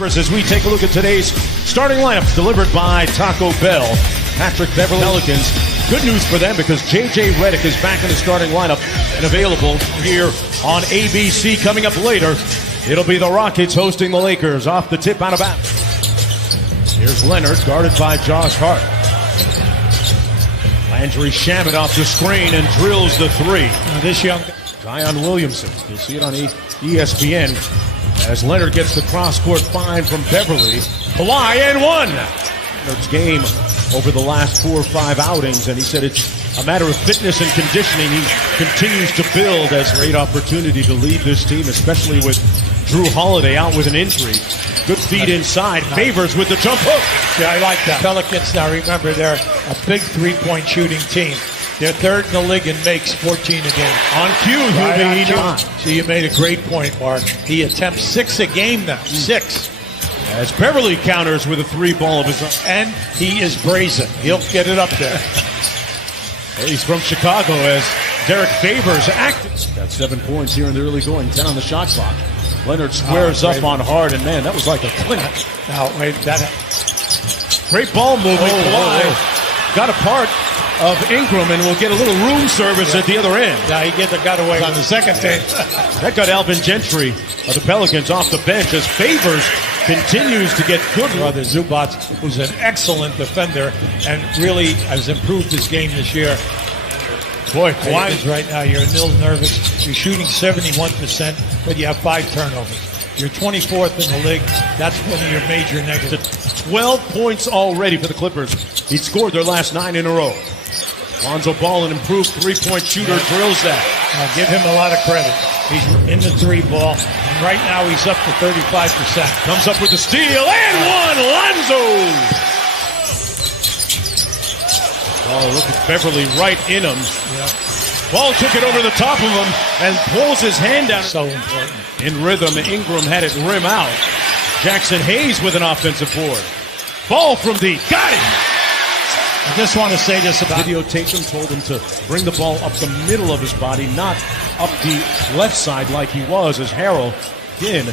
As we take a look at today's starting lineups delivered by Taco Bell, Patrick Beverly Pelicans. Good news for them because J.J. Redick is back in the starting lineup and available here on ABC. Coming up later, it'll be the Rockets hosting the Lakers off the tip out of bounds. Here's Leonard guarded by Josh Hart. Landry Shamet off the screen and drills the three. This young Zion Williamson. You'll see it on ESPN. As Leonard gets the cross-court find from Beverly. Kawhi and one! Leonard's game over the last 4 or 5 outings, and he said it's a matter of fitness and conditioning. He continues to build as a great opportunity to lead this team, especially with Drew Holiday out with an injury. Good feed inside. Favors with the jump hook. Yeah, I like that. Pelicans, now remember, they're a big three-point shooting team. They're third in the league and makes 14 a game. On cue, So you made a great point, Mark. He attempts 6 a game now. 6. As Beverly counters with a 3 ball of his own. And he is brazen. He'll get it up there. He's from Chicago as Derek Favors active. Got 7 points here in the early going. 10 on the shot clock. Leonard squares up on Hard, and man, that was like a clinic. Now, wait, that... Great ball movement. Got a part of Ingram, and will get a little room service at the other end. Yeah, he got away on the second thing. That got Alvin Gentry of the Pelicans off the bench as Favors continues to get good. Brother Zubac, who's an excellent defender and really has improved his game this year. Boy, Kawhi is right now. You're a little nervous. You're shooting 71%, but you have 5 turnovers. You're 24th in the league. That's one of your major negatives. 12 points already for the Clippers. He scored their last 9 in a row. Lonzo Ball, an improved 3-point shooter, drills that. I'll give him a lot of credit. He's in the 3 ball, and right now he's up to 35%. Comes up with the steal, and one, Lonzo! Oh, look at Beverly right in him. Yeah. Ball took it over the top of him and pulls his hand down. So important. In rhythm, Ingram had it rim out. Jackson Hayes with an offensive board. Ball from deep. Got it! I just want to say this about... Videotaped him, told him to bring the ball up the middle of his body, not up the left side like he was as Harrell did.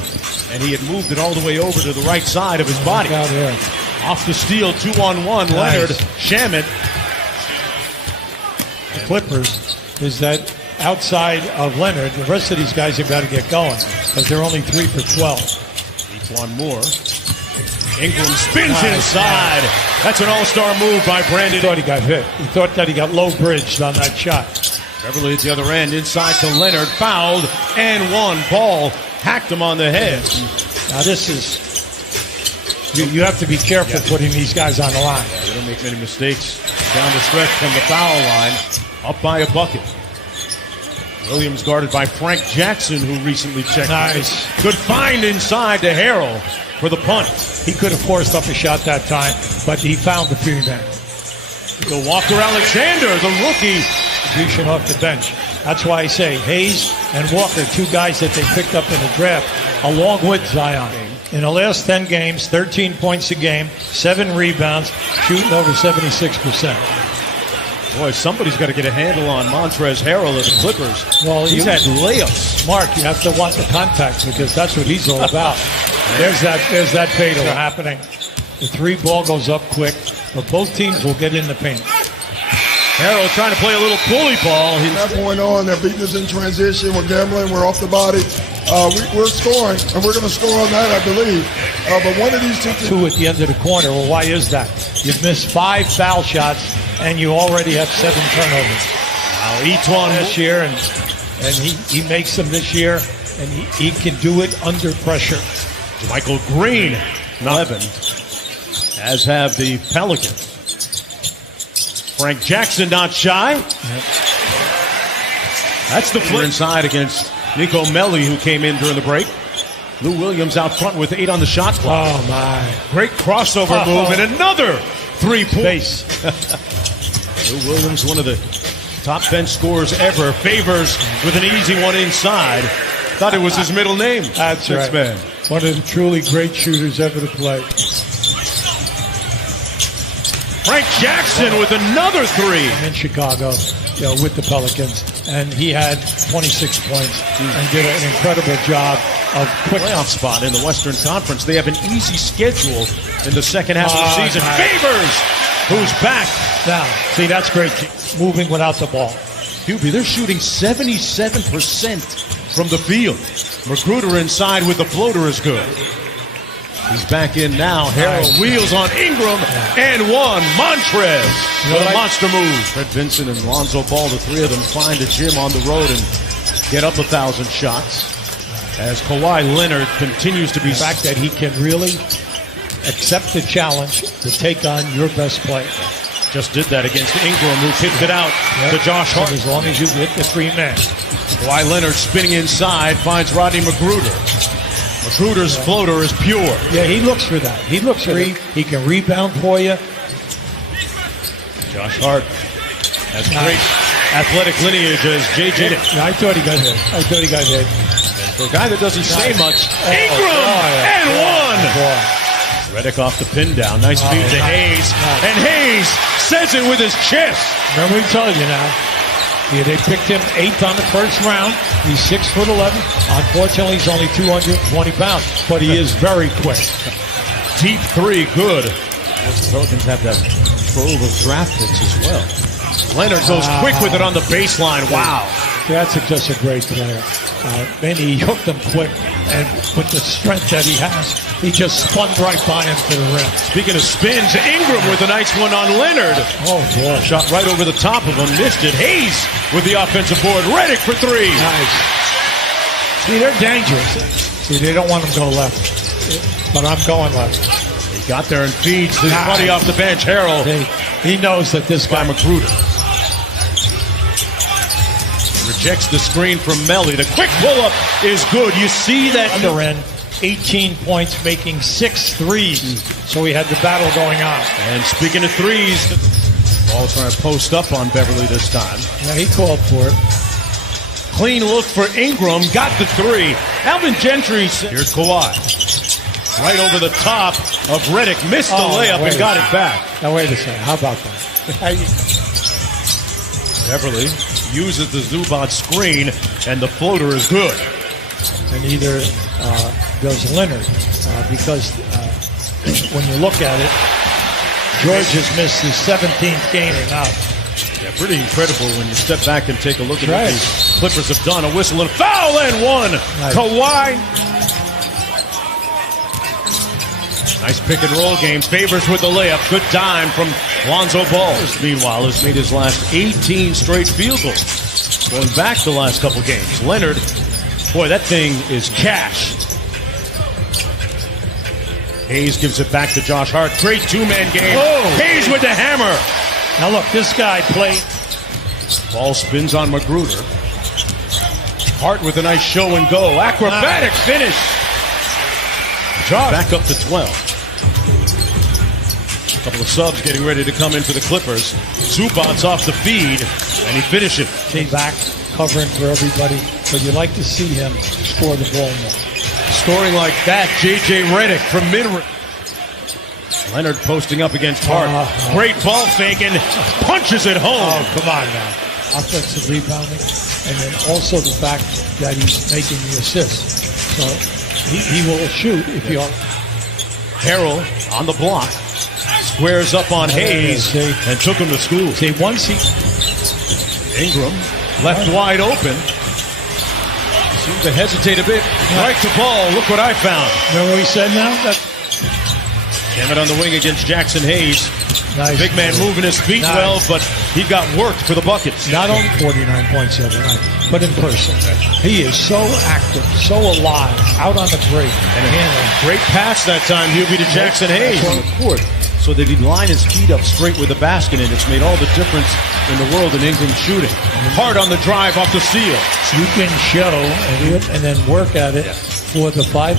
And he had moved it all the way over to the right side of his body. Out here. Off the steal, 2-on-1, nice. Leonard, Shamet. The Clippers is that outside of Leonard, the rest of these guys have got to get going because they're only 3 for 12. Needs one more. Ingram spins inside. That's an all-star move by Brandon. He thought he got hit. He thought that he got low-bridged on that shot. Beverly at the other end, inside to Leonard, fouled, and one. Ball hacked him on the head. Now this is... You have to be careful putting these guys on the line. They don't make many mistakes down the stretch from the foul line. Up by a bucket. Williams guarded by Frank Jackson, who recently checked. Nice. Good find inside to Harrell for the punt. He could have forced up a shot that time, but he found the free man. The Walker Alexander, the rookie. Reaching off the bench. That's why I say Hayes and Walker, 2 guys that they picked up in the draft, along with Zion. In the last 10 games, 13 points a game, 7 rebounds, shooting over 76%. Boy, somebody's got to get a handle on Montrezl Harrell of the Clippers. Well, he's had layups. Mark, you have to want the contact because that's what he's all about. There's that fatal happening. The 3 ball goes up quick, but both teams will get in the paint. Harrell trying to play a little bully ball. From that point on, they're beating us in transition. We're gambling. We're off the body. We're scoring, and we're going to score on that, I believe. But one of these 2 at the end of the corner. Well, why is that? You've missed 5 foul shots, and you already have 7 turnovers. Now, Etuan this year, and he makes them this year, and he can do it under pressure. Michael Green, 11, as have the Pelicans. Frank Jackson not shy. Yep. That's the flip inside against Nico Melli, who came in during the break. Lou Williams out front with 8 on the shot clock. Oh, my. Great crossover move and another 3-point. Lou Williams, one of the top bench scorers ever. Favors with an easy one inside. Thought it was his middle name. That's right. Man. One of the truly great shooters ever to play. Frank Jackson with another 3. In Chicago, with the Pelicans. And he had 26 points and did an incredible job of quick playoff spot in the Western Conference. They have an easy schedule in the second half of the season. Nice. Favors, who's back. Now, see, that's great. Moving without the ball. Hubie, they're shooting 77% from the field. Magruder inside with the floater is good. He's back in now. Harrell wheels on Ingram and one. Montrez with a monster move. Fred Vincent and Lonzo Ball, the three of them, find a gym on the road and get up 1,000 shots. As Kawhi Leonard continues to be The fact that he can really accept the challenge to take on your best player. just did that against Ingram, who kicked it out to Josh Hart. As long as you hit the three men. Kawhi Leonard spinning inside finds Rodney Magruder. Magruder's floater is pure. Yeah, he looks for that. He looks for it. He can rebound for you. Josh Hart has great athletic lineage as JJ. I thought he got hit. For a guy that doesn't say much, Ingram and one. Redick off the pin down. Nice feed to Hayes. And Hayes says it with his chest. Remember we told you now. Yeah, they picked him 8th on the first round. He's 6'11". Unfortunately, he's only 220 pounds, but he is very quick. Deep three, good. The Pelicans have that trove of draft picks as well. Leonard goes quick with it on the baseline. Wow. That's just a great player. Then he hooked him quick, and with the strength that he has, he just spun right by him to the rim. Speaking of spins, Ingram with a nice one on Leonard. Oh, boy. Shot right over the top of him, missed it. Hayes with the offensive board. Redick for three. Nice. See, they're dangerous. See, they don't want him to go left, but I'm going left. He got there and feeds his buddy off the bench, Harrell. He knows that this guy Magruder rejects the screen from Melly. The quick pull-up is good. You see that under end, 18 points, making 6 threes. So he had the battle going on. And speaking of threes, ball trying to post up on Beverly this time. Yeah, he called for it. Clean look for Ingram. Got the three. Alvin Gentry. Here's Kawhi. Right over the top of Redick. Missed the layup and got it back. Now, wait a second. How about that? Beverly uses the Zubac screen, and the floater is good. And either does Leonard, because when you look at it, George has missed his 17th game now. Yeah, pretty incredible when you step back and take a look at what the Clippers have done. A whistle and foul and one. Nice. Kawhi. Nice pick and roll game. Favors with the layup. Good dime from Lonzo Ball. Meanwhile, has made his last 18 straight field goals. Going back the last couple games. Leonard, boy, that thing is cash. Hayes gives it back to Josh Hart. Great two-man game. Hayes with the hammer. Now look, this guy played. Ball spins on Magruder. Hart with a nice show and go. Acrobatic finish. Josh back up to 12. A couple of subs getting ready to come in for the Clippers. Zubac's off the feed, and he finishes. Came back, covering for everybody. But you like to see him score the ball more. Scoring like that, J.J. Redick from mid-range. Leonard posting up against Hart. Great ball fake and punches it home. Oh, come on now. Offensive rebounding. And then also the fact that he's making the assist. So he will shoot if you are. Harrell on the block. Squares up on Hayes and took him to school. See, once he... Ingram left wide open. Seems to hesitate a bit. Right to ball. Look what I found. Remember what he said now? Hammett on the wing against Jackson Hayes. Nice. Big man moving his feet well, but he got worked for the buckets. Not only 49 points the other night, but in person. He is so active, so alive, out on the break. And a great pass that time, Hubie, to Jackson Hayes on the court. So that he'd line his feet up straight with the basket, and it's made all the difference in the world in Ingram shooting. Hard on the drive off the seal. You can show and then work at it for the 500,000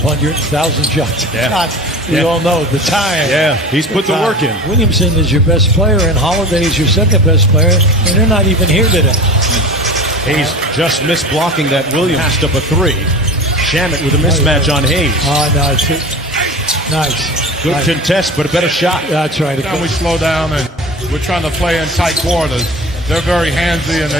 shots. We all know the time. Yeah, he's put the work in. Williamson is your best player, and Holiday is your second best player, and they're not even here today. Hayes just missed blocking that Williams passed up a three. Shamet with a mismatch on Hayes. Oh, nice. Good contest, but a better shot. That's right. Now we slow down and we're trying to play in tight quarters. they're very handsy and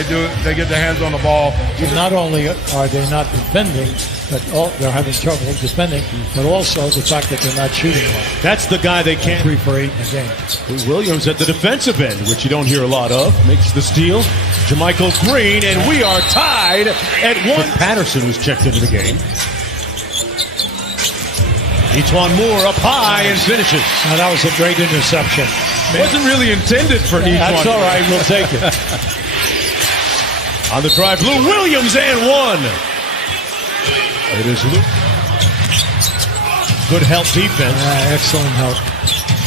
they get their hands on the ball. And not only are they not defending, but they're having trouble defending, but also the fact that they're not shooting well. That's the guy they can't. 3 for 8 in the game. Lou Williams at the defensive end, which you don't hear a lot of, makes the steal. Jermichael Green, and we are tied at 1. Patterson was checked into the game. Etuan Moore up high and finishes. Now, that was a great interception. Wasn't really intended for Etuan. That's all right. We'll take it. On the drive, Lou Williams and 1. It is Lou. Good help defense. Excellent help.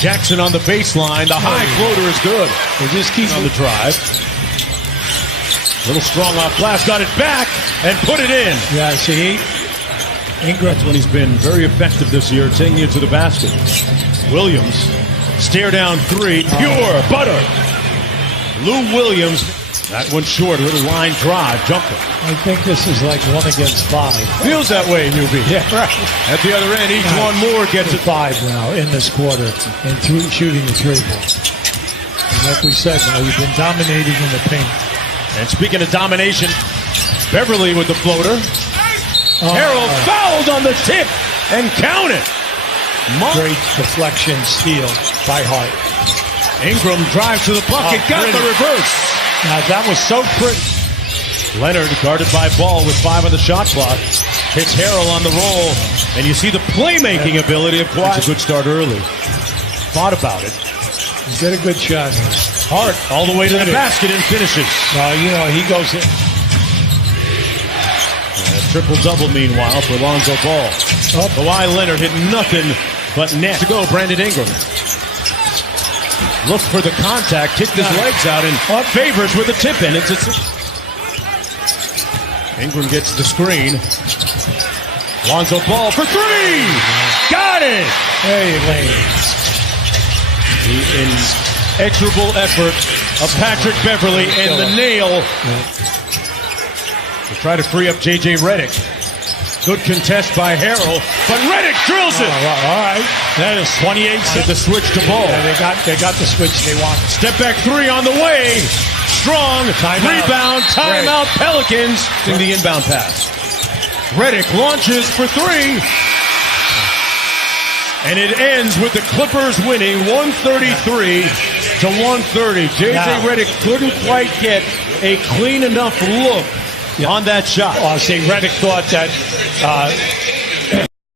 Jackson on the baseline. The high floater is good. They just keep on the drive. Little strong off glass. Got it back and put it in. Yeah, see, Ingram. That's when he's been very effective this year, taking it to the basket. Williams, stare down 3, pure butter. Lou Williams, that one short, a little line drive, jumper. I think this is like 1 against 5. Feels that way, Newbie. Yeah, right. At the other end, each one more gets it. 5 now in this quarter, and shooting the 3 ball. And like we said, now you've been dominating in the paint. And speaking of domination, Beverly with the floater. Harold fouled on the tip and count it. Great deflection steal by Hart. Ingram drives to the bucket, got the reverse. Now that was so pretty. Leonard guarded by Ball with 5 on the shot clock. Hits Harrell on the roll, and you see the playmaking ability of Kawhi. It's a good start early. Thought about it. He's got a good shot. Hart all the way to the basket and finishes. He goes in. Triple-double, meanwhile, for Lonzo Ball. Kawhi Leonard hit nothing but net. To go, Brandon Ingram. Looked for the contact, kicked his legs out, and Favors with a tip in. Ingram gets the screen. Lonzo Ball for 3! Got it! Hey, Lane. The inexorable effort of Patrick Beverly and the nail to try to free up J.J. Redick. Good contest by Harrell, but Redick drills it. All right. That is 28 With the switch to Ball. Yeah, they got the switch they want. Step back 3 on the way. Strong rebound. Timeout. Pelicans in the inbound pass. Redick launches for 3. And it ends with the Clippers winning 133 to 130. J.J. Redick couldn't quite get a clean enough look on that shot. See, Redick thought that